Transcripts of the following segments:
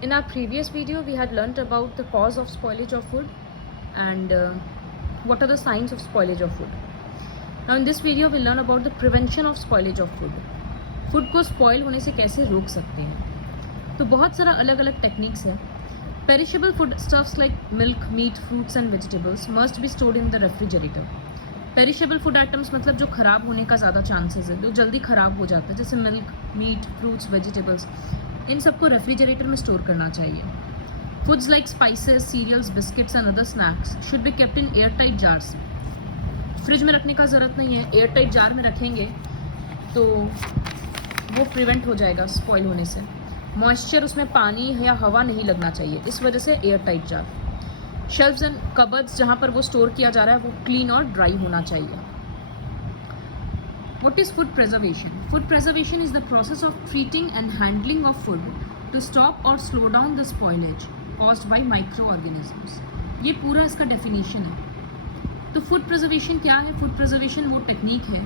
In our previous video, we had learnt about the cause of spoilage of food and what are the signs of spoilage of food. Now in this video, we'll learn about the prevention of spoilage of food. Food को spoil होने से कैसे रोक सकते हैं. तो बहुत सारा अलग अलग टेक्निक्स है. Perishable food stuffs like milk, meat, fruits and vegetables must be stored in the refrigerator. Perishable food items मतलब जो ख़राब होने का ज़्यादा चांसेस है, जो जल्दी ख़राब हो जाता है, जैसे मिल्क, मीट, फ्रूट्स, वेजिटेबल्स, इन सबको रेफ्रिजरेटर में स्टोर करना चाहिए. Foods like spices, cereals, biscuits and other snacks should be kept in air tight jars. Fridge में रखने का ज़रूरत नहीं है, एयर टाइट जार में रखेंगे तो वो प्रिवेंट हो जाएगा स्पॉइल होने से. मॉइस्चर, उसमें पानी या हवा नहीं लगना चाहिए, इस वजह से air tight jar. Shelves and cupboards जहाँ पर वो स्टोर किया जा रहा है वो क्लीन और ड्राई होना चाहिए. What is food preservation? Food preservation is the process of treating and handling of food to stop or slow down the spoilage caused by microorganisms. ये पूरा इसका डेफिनेशन है. तो फूड प्रिजर्वेशन क्या है? फूड प्रिजर्वेशन वो टेक्निक है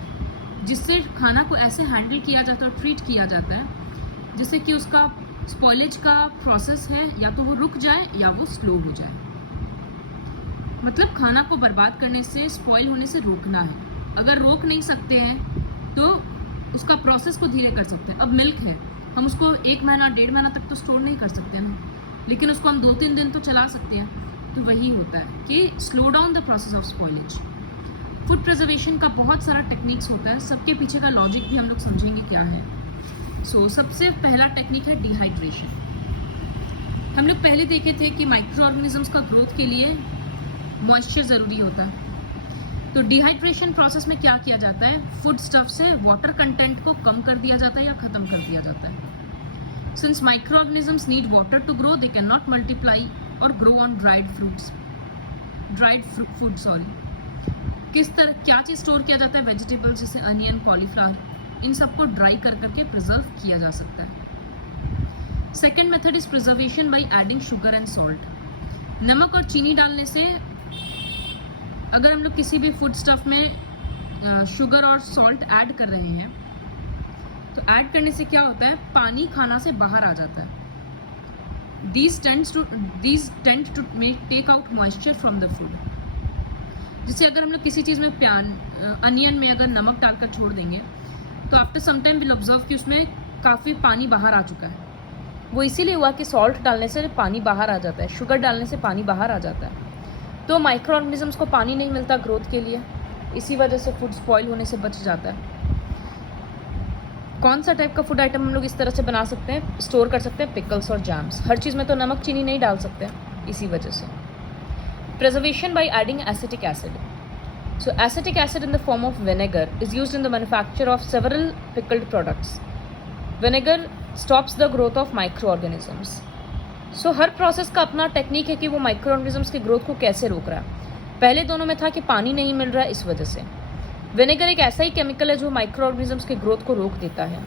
जिससे खाना को ऐसे हैंडल किया जाता है और ट्रीट किया जाता है जिससे कि उसका स्पॉइलेज का प्रोसेस है या तो वो रुक जाए या वो स्लो हो जाए. मतलब खाना को बर्बाद करने से, स्पॉइल होने से रोकना है. अगर रोक नहीं सकते हैं तो उसका प्रोसेस को धीरे कर सकते हैं. अब मिल्क है, हम उसको 1 महीना 1.5 महीना तक तो स्टोर नहीं कर सकते हैं ना, लेकिन उसको हम 2-3 दिन तो चला सकते हैं. तो वही होता है कि slow down the process of spoilage. Food preservation का बहुत सारा टेक्निक्स होता है, सबके पीछे का लॉजिक भी हम लोग समझेंगे क्या है. सबसे पहला टेक्निक है डिहाइड्रेशन. हम लोग पहले देखे थे कि माइक्रो ऑर्गेनिजम्स का ग्रोथ के लिए मॉइस्चर ज़रूरी होता है. तो डिहाइड्रेशन प्रोसेस में क्या किया जाता है? फूड स्टफ से वाटर कंटेंट को कम कर दिया जाता है या ख़त्म कर दिया जाता है. Since micro organisms need water to grow, they can not multiply और ग्रो ऑन ड्राइड फूड. किस तरह क्या चीज़ स्टोर किया जाता है? वेजिटेबल्स जैसे अनियन, कॉलीफ्लावर, इन सबको ड्राई कर करके प्रिजर्व किया जा सकता है. Second method is preservation by adding sugar and salt. नमक और चीनी डालने से, अगर हम लोग किसी भी फूड स्टफ में शुगर और सॉल्ट ऐड कर रहे हैं तो ऐड करने से क्या होता है? पानी खाना से बाहर आ जाता है. These tend to take out moisture from the food. जैसे अगर हम लोग किसी चीज़ में अनियन में अगर नमक डालकर छोड़ देंगे तो after some time will observe कि उसमें काफ़ी पानी बाहर आ चुका है. वो इसीलिए हुआ कि सॉल्ट डालने से पानी बाहर आ जाता है, शुगर डालने से पानी बाहर आ जाता है. तो माइक्रो ऑर्गेनिजम्स को पानी नहीं मिलता ग्रोथ के लिए, इसी वजह से फूड स्पॉइल होने से बच जाता है. कौन सा टाइप का फूड आइटम हम लोग इस तरह से बना सकते हैं, स्टोर कर सकते हैं? पिकल्स और जैम्स. हर चीज़ में तो नमक चीनी नहीं डाल सकते हैं, इसी वजह से. Preservation by adding acetic acid. So acetic acid in the form of vinegar is used in the manufacture of several pickled products. Vinegar stops the growth of microorganisms. So her process का अपना technique है कि वो micro organisms की growth को कैसे रोक रहा है. पहले दोनों में था कि पानी नहीं मिल रहा है, इस वजह से. विनेगर एक ऐसा ही केमिकल है जो माइक्रो ऑर्गेनिजम्स की ग्रोथ को रोक देता है.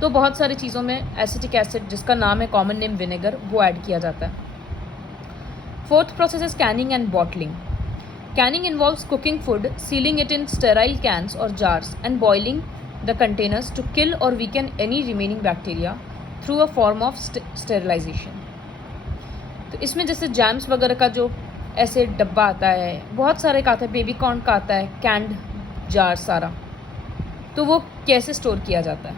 तो बहुत सारी चीज़ों में एसिटिक एसिड, जिसका नाम है कॉमन नेम विनेगर, वो ऐड किया जाता है. Fourth process is Canning and bottling. Canning involves cooking food, sealing it in sterile cans or jars, and boiling the containers to kill or weaken any remaining bacteria through a form of sterilization. तो इसमें जैसे jams वगैरह का जो ऐसे डब्बा आता है, बहुत सारे का आता है, बेबी कॉर्न का आता है, कैंड जार सारा. तो वो कैसे स्टोर किया जाता है?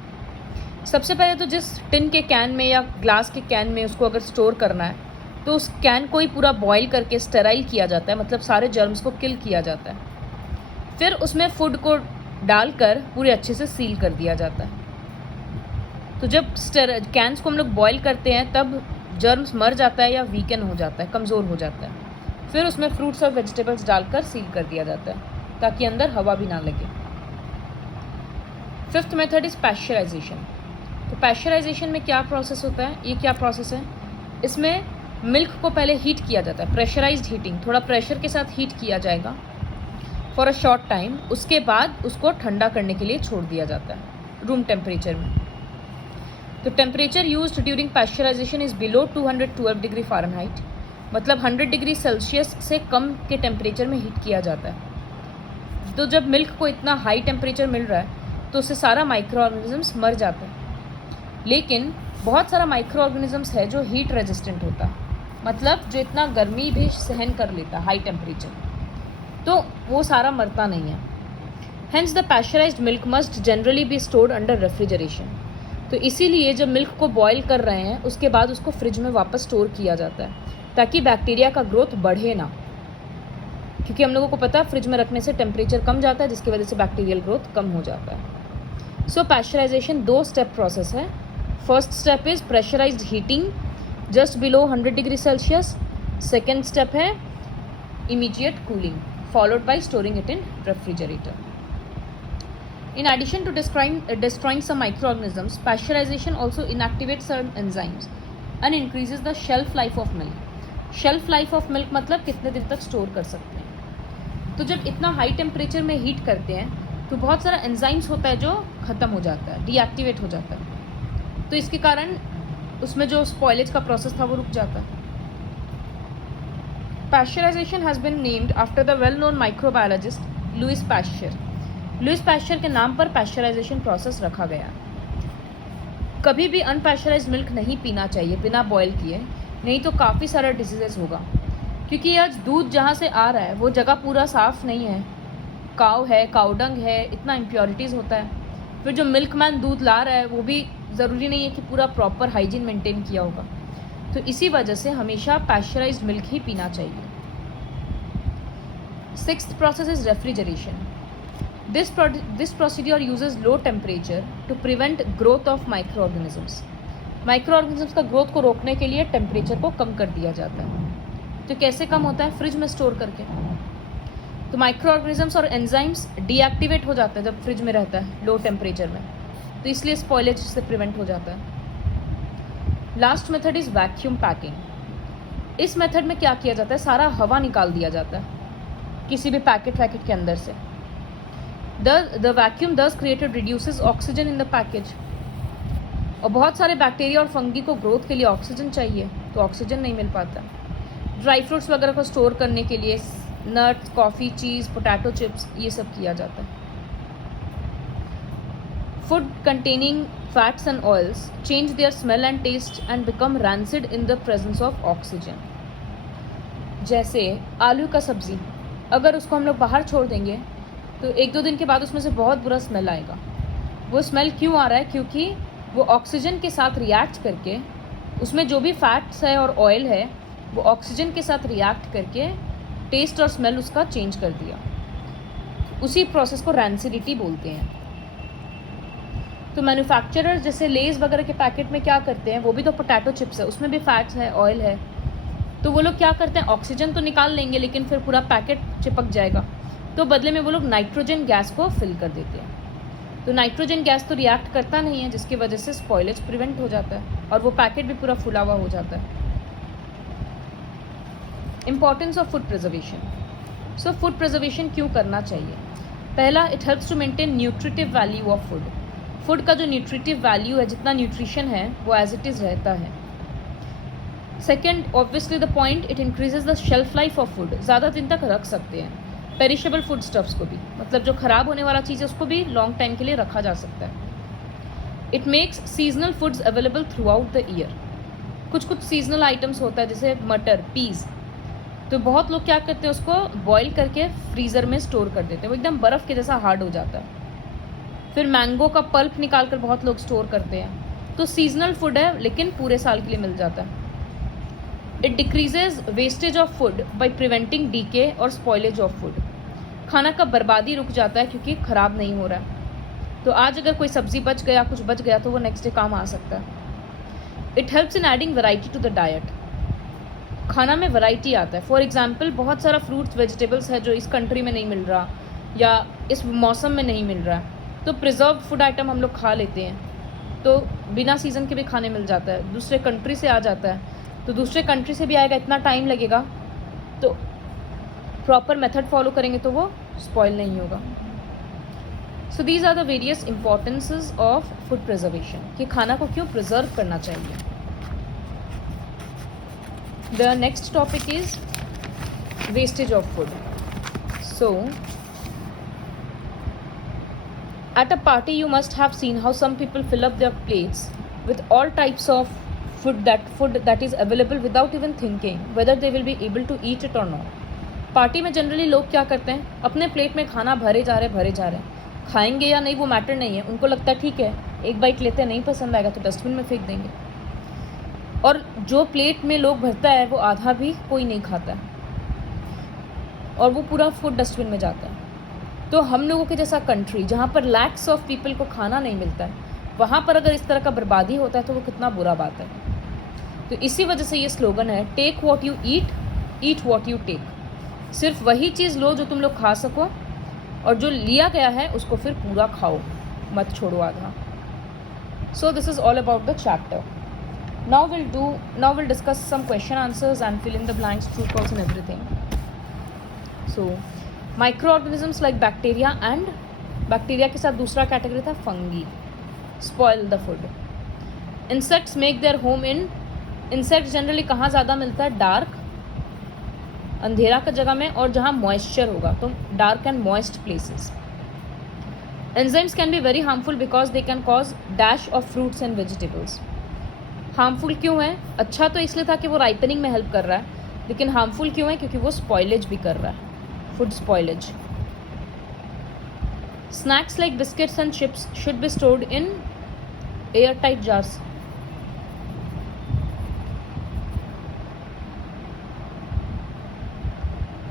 सबसे पहले तो जिस टिन के कैन में या ग्लास के कैन में उसको अगर स्टोर करना है तो उस कैन को ही पूरा बॉईल करके स्टेराइल किया जाता है, मतलब सारे जर्म्स को किल किया जाता है. फिर उसमें फूड को डालकर पूरे अच्छे से सील कर दिया जाता है. तो जब कैंस को हम लोग बॉईल करते हैं तब जर्म्स मर जाता है या वीकन हो जाता है, कमज़ोर हो जाता है. फिर उसमें फ्रूट्स और वेजिटेबल्स डालकर सील कर दिया जाता है ताकि अंदर हवा भी ना लगे. Fifth method is pasteurisation. तो पैस्चराइजेशन में क्या प्रोसेस होता है? ये क्या प्रोसेस है? इसमें मिल्क को पहले हीट किया जाता है, प्रेशराइज्ड हीटिंग, थोड़ा प्रेशर के साथ हीट किया जाएगा फॉर अ शॉर्ट टाइम. उसके बाद उसको ठंडा करने के लिए छोड़ दिया जाता है रूम टेम्परेचर में. तो temperature used during pasteurisation is below 212 degree Fahrenheit, मतलब 100 डिग्री सेल्सियस से कम के टेम्परेचर में हीट किया जाता है. तो जब मिल्क को इतना हाई टेम्परेचर मिल रहा है तो उससे सारा माइक्रो ऑर्गेनिजम्स मर जाता है. लेकिन बहुत सारा माइक्रो ऑर्गेनिजम्स है जो हीट रेजिस्टेंट होता है, मतलब जो इतना गर्मी भी सहन कर लेता हाई टेम्परेचर, तो वो सारा मरता नहीं है। Hence the pasteurised milk must generally be stored under refrigeration. तो इसीलिए जब मिल्क को बॉयल कर रहे हैं उसके बाद उसको फ्रिज में वापस स्टोर किया जाता है ताकि बैक्टीरिया का ग्रोथ बढ़े ना, क्योंकि हम लोगों को पता है फ्रिज में रखने से टेम्परेचर कम जाता है जिसकी वजह से बैक्टीरियल ग्रोथ कम हो जाता है। सो पैस्चराइजेशन 2 स्टेप प्रोसेस है। First step is pressurised heating just below 100 degree Celsius. Second step है immediate cooling followed by storing it in refrigerator. In addition to destroying some microorganisms, pasteurization also inactivates certain enzymes and increases the shelf life of milk. Shelf life of milk मतलब कितने दिन तक store कर सकते हैं। तो जब इतना हाई टेम्परेचर में हीट करते हैं तो बहुत सारा एंजाइम्स होता है जो ख़त्म हो जाता है, डीएक्टिवेट हो जाता है, तो इसके कारण उसमें जो स्पॉइलेज का प्रोसेस था वो रुक जाता है। Pasteurization has been named after the well-known microbiologist Louis Pasteur. Louis Pasteur के नाम पर पैस्चराइजेशन प्रोसेस रखा गया। कभी भी अनपैस्चराइज्ड मिल्क नहीं पीना चाहिए बिना बॉयल किए, नहीं तो काफ़ी सारा डिजीजेस होगा, क्योंकि आज दूध जहाँ से आ रहा है वो जगह पूरा साफ़ नहीं है, काव है, काउडंग है, इतना इम्प्योरिटीज़ होता है। फिर जो मिल्कमैन दूध ला रहा है वो भी ज़रूरी नहीं है कि पूरा प्रॉपर हाइजीन मेंटेन किया होगा, तो इसी वजह से हमेशा पैस्चराइज्ड मिल्क ही पीना चाहिए। Sixth process is refrigeration. This procedure uses low temperature to prevent growth of micro organisms. Micro organisms का ग्रोथ को रोकने के लिए टेम्परेचर को कम कर दिया जाता है। तो कैसे कम होता है? फ्रिज में स्टोर करके। तो माइक्रो ऑर्गेनिजम्स और एंजाइम्स डीएक्टिवेट हो जाता है जब फ्रिज में रहता है लो टेम्परेचर में, तो इसलिए स्पॉइलेज से प्रिवेंट हो जाता है। Last method is vacuum packing. इस मेथड में क्या किया जाता है, सारा हवा निकाल दिया जाता है किसी भी पैकेट के अंदर से। द वैक्यूम दस created reduces oxygen in the package. और बहुत सारे बैक्टीरिया और फंगी को ग्रोथ के लिए ऑक्सीजन चाहिए, तो ऑक्सीजन नहीं मिल पाता। ड्राई फ्रूट्स वगैरह को स्टोर करने के लिए नट्स, कॉफ़ी, चीज़, पोटैटो चिप्स, ये सब किया जाता है। Food containing fats and oils change their smell and taste and become rancid in the presence of oxygen. जैसे आलू का सब्ज़ी, अगर उसको हम लोग बाहर छोड़ देंगे तो 1-2 दिन के बाद उसमें से बहुत बुरा स्मेल आएगा। वो स्मेल क्यों आ रहा है? क्योंकि वो ऑक्सीजन के साथ रिएक्ट करके, उसमें जो भी फैट्स है और ऑयल है वो ऑक्सीजन के साथ रिएक्ट करके टेस्ट और स्मेल उसका चेंज कर दिया। उसी प्रोसेस को रैंसिडिटी बोलते हैं। तो मैन्युफैक्चरर जैसे लेज़ वगैरह के पैकेट में क्या करते हैं, वो भी तो पोटैटो चिप्स है, उसमें भी फैट्स है, ऑयल है, तो वो लोग क्या करते हैं, ऑक्सीजन तो निकाल लेंगे लेकिन फिर पूरा पैकेट चिपक जाएगा, तो बदले में वो लोग नाइट्रोजन गैस को फिल कर देते हैं। तो नाइट्रोजन गैस तो रिएक्ट करता नहीं है, जिसकी वजह से स्पॉइलेज प्रिवेंट हो जाता है और वो पैकेट भी पूरा फुला हुआ हो जाता है। Importance of food preservation. So food preservation क्यों करना चाहिए? पहला, it helps to maintain nutritive value of food. Food का जो न्यूट्रिटिव वैल्यू है, जितना न्यूट्रिशन है वो एज इट इज़ रहता है। Second, obviously the point, it increases the shelf life of food. ज़्यादा दिन तक रख सकते हैं पेरिशेबल फूड स्टफ्स को भी, मतलब जो ख़राब होने वाला चीज़ है उसको भी लॉन्ग टाइम के लिए रखा जा सकता है। It makes seasonal foods available through out the year. कुछ सीजनल आइटम्स होता है जैसे मटर, पीज़, तो बहुत लोग क्या करते हैं, उसको बॉईल करके फ्रीज़र में स्टोर कर देते हैं, वो एकदम बर्फ़ के जैसा हार्ड हो जाता है। फिर मैंगो का पल्प निकाल कर बहुत लोग स्टोर करते हैं। तो सीजनल फूड है लेकिन पूरे साल के लिए मिल जाता है। It decreases wastage of food by preventing decay और स्पॉइलेज ऑफ फूड। खाना का बर्बादी रुक जाता है क्योंकि ख़राब नहीं हो रहा है। तो आज अगर कोई सब्ज़ी बच गया, कुछ बच गया, तो वो नेक्स्ट डे काम आ सकता है। It helps in adding variety to the diet. खाना में वैरायटी आता है। फॉर एग्जांपल, बहुत सारा फ्रूट्स, वेजिटेबल्स है जो इस कंट्री में नहीं मिल रहा या इस मौसम में नहीं मिल रहा है, तो प्रिजर्व फूड आइटम हम लोग खा लेते हैं, तो बिना सीज़न के भी खाने मिल जाता है। दूसरे कंट्री से आ जाता है, तो दूसरे कंट्री से भी आएगा, इतना टाइम लगेगा, तो प्रॉपर मेथड फॉलो करेंगे तो वो स्पॉइल नहीं होगा। So these are the various importances of food preservation, कि खाना को क्यों प्रिजर्व करना चाहिए। The next topic is wastage of food. So at a party you must have seen how some people fill up their plates with all types of food that is available without even thinking whether they will be able to eat it or not. Party में generally लोग क्या करते हैं, अपने plate में खाना भरे जा रहे हैं, खाएंगे या नहीं वो मैटर नहीं है, उनको लगता है ठीक है एक बाइट लेते हैं, नहीं पसंद आएगा तो डस्टबिन में फेंक देंगे। और जो प्लेट में लोग भरता है वो आधा भी कोई नहीं खाता है और वो पूरा फूड डस्टबिन में जाता है। तो हम लोगों के जैसा कंट्री जहाँ पर लैक्स ऑफ पीपल को खाना नहीं मिलता है, वहाँ पर अगर इस तरह का बर्बादी होता है तो वो कितना बुरा बात है। तो इसी वजह से ये स्लोगन है, take what you eat what you take. सिर्फ वही चीज़ लो जो तुम लोग खा सको और जो लिया गया है उसको फिर पूरा खाओ, मत छोड़ो आधा। So this is all about the chapter. Now we'll discuss some question answers and fill in the blanks, true, false and everything. So microorganisms like bacteria and bacteria के साथ दूसरा कैटेगरी था fungi, spoil the food. Insects make their home in, insects generally कहाँ ज़्यादा मिलता है, dark अंधेरा का जगह में और जहाँ मॉइस्चर होगा, तो dark and moist places. Enzymes can be very harmful because they can cause dash of fruits and vegetables. Harmful क्यों है? अच्छा तो इसलिए था कि वो राइपनिंग में हेल्प कर रहा है, लेकिन हार्मफुल क्यों है? क्योंकि वो स्पॉइलेज भी कर रहा है, food spoilage. Snacks like biscuits and chips should be stored in air tight jars.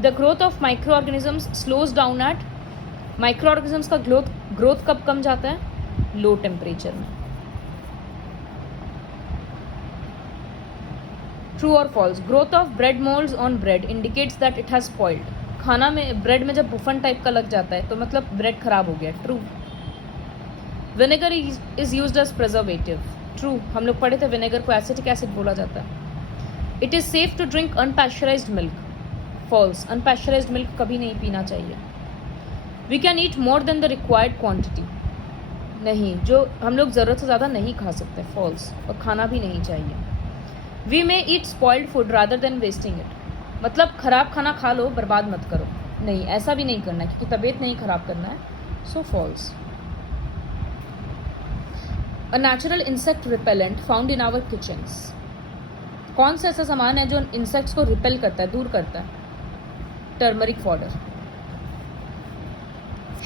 The growth of micro organisms slows down at, micro organisms का ग्रोथ कब कम जाता है? लो टेम्परेचर में। ट्रू और false? Growth of bread moulds on bread indicates that it has spoiled. खाना में bread में जब बुफन टाइप का लग जाता है तो मतलब ब्रेड खराब हो गया। True. Vinegar is used as preservative. True, हम लोग पढ़े थे विनेगर को एसिटिक एसिड बोला जाता है। It is safe to drink unpasteurised milk. False, unpasteurised milk कभी नहीं पीना चाहिए। We can eat more than the required quantity. नहीं, जो हम लोग ज़रूरत से ज़्यादा नहीं खा सकते। फॉल्स, और खाना भी नहीं चाहिए। We may eat spoiled food rather than wasting it, मतलब ख़राब खाना खा लो, बर्बाद मत करो। नहीं, ऐसा भी नहीं करना है क्योंकि तबीयत नहीं ख़राब करना है। So false. A natural insect repellent found in our kitchens. कौन सा ऐसा सामान है जो इंसेक्ट्स को रिपेल करता है, दूर करता है? Turmeric powder.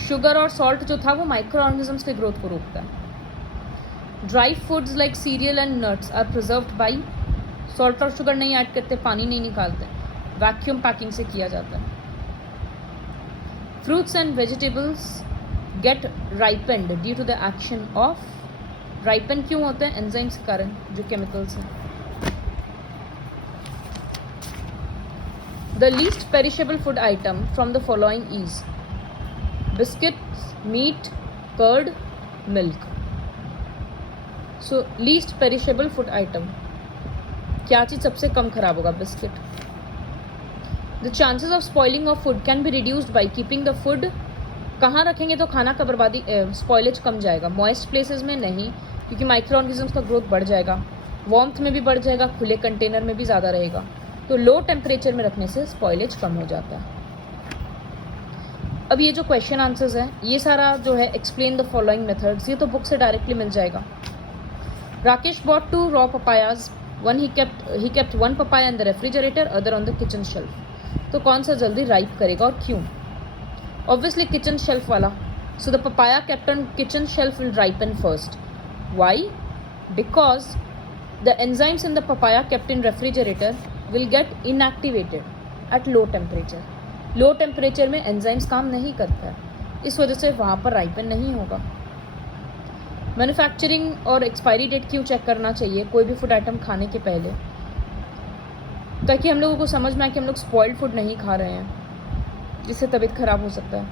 शुगर और सॉल्ट जो था वो माइक्रो ऑर्गेनिजम्स के ग्रोथ को रोकता है। Dry foods like cereal and nuts are preserved by, salt और शुगर नहीं ऐड करते, पानी नहीं निकालते, वैक्यूम पैकिंग से किया जाता है। Fruits and vegetables get ripened due to the action of, ripen क्यों होते हैं? एंजाइम्स के कारण, जो केमिकल्स हैं। The least perishable food item from the following is biscuits, meat, curd, milk. So least perishable food item, क्या चीज़ सबसे कम खराब होगा? Biscuit. The chances of spoiling of food can be reduced by keeping the food, कहाँ रखेंगे तो खाना का बर्बादी स्पॉइलेज कम जाएगा? मॉइस्ट प्लेसेस में नहीं, क्योंकि माइक्रो ऑर्गेनिजम्स का ग्रोथ बढ़ जाएगा, वार्मथ में भी बढ़ जाएगा, खुले कंटेनर में भी ज़्यादा रहेगा। तो लो टेम्परेचर में रखने से स्पॉइलेज कम हो जाता है। अब ये जो क्वेश्चन आंसर्स हैं, ये सारा जो है एक्सप्लेन द फॉलोइंग मेथड्स, ये तो बुक से डायरेक्टली मिल जाएगा। Rakesh bought 2 raw papayas. He kept one papaya in the refrigerator, other on the kitchen shelf. तो कौन सा जल्दी राइप करेगा और क्यों? Obviously kitchen shelf वाला. So the papaya kept on kitchen shelf will ripen first. Why? Because the enzymes in the papaya kept in refrigerator will get inactivated at low temperature. Low temperature में enzymes काम नहीं करता है, इस वजह से वहाँ पर राइपन नहीं होगा। मैन्युफैक्चरिंग और एक्सपायरी डेट क्यों चेक करना चाहिए कोई भी फूड आइटम खाने के पहले? ताकि हम लोगों को समझ में आए कि हम लोग स्पॉइल्ड फूड नहीं खा रहे हैं जिससे तबीयत ख़राब हो सकता है।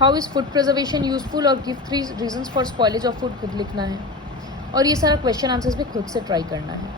How is food preservation useful, और give 3 reasons for spoilage of food खुद लिखना है, और ये सारा क्वेश्चन आंसर्स भी खुद से ट्राई करना है।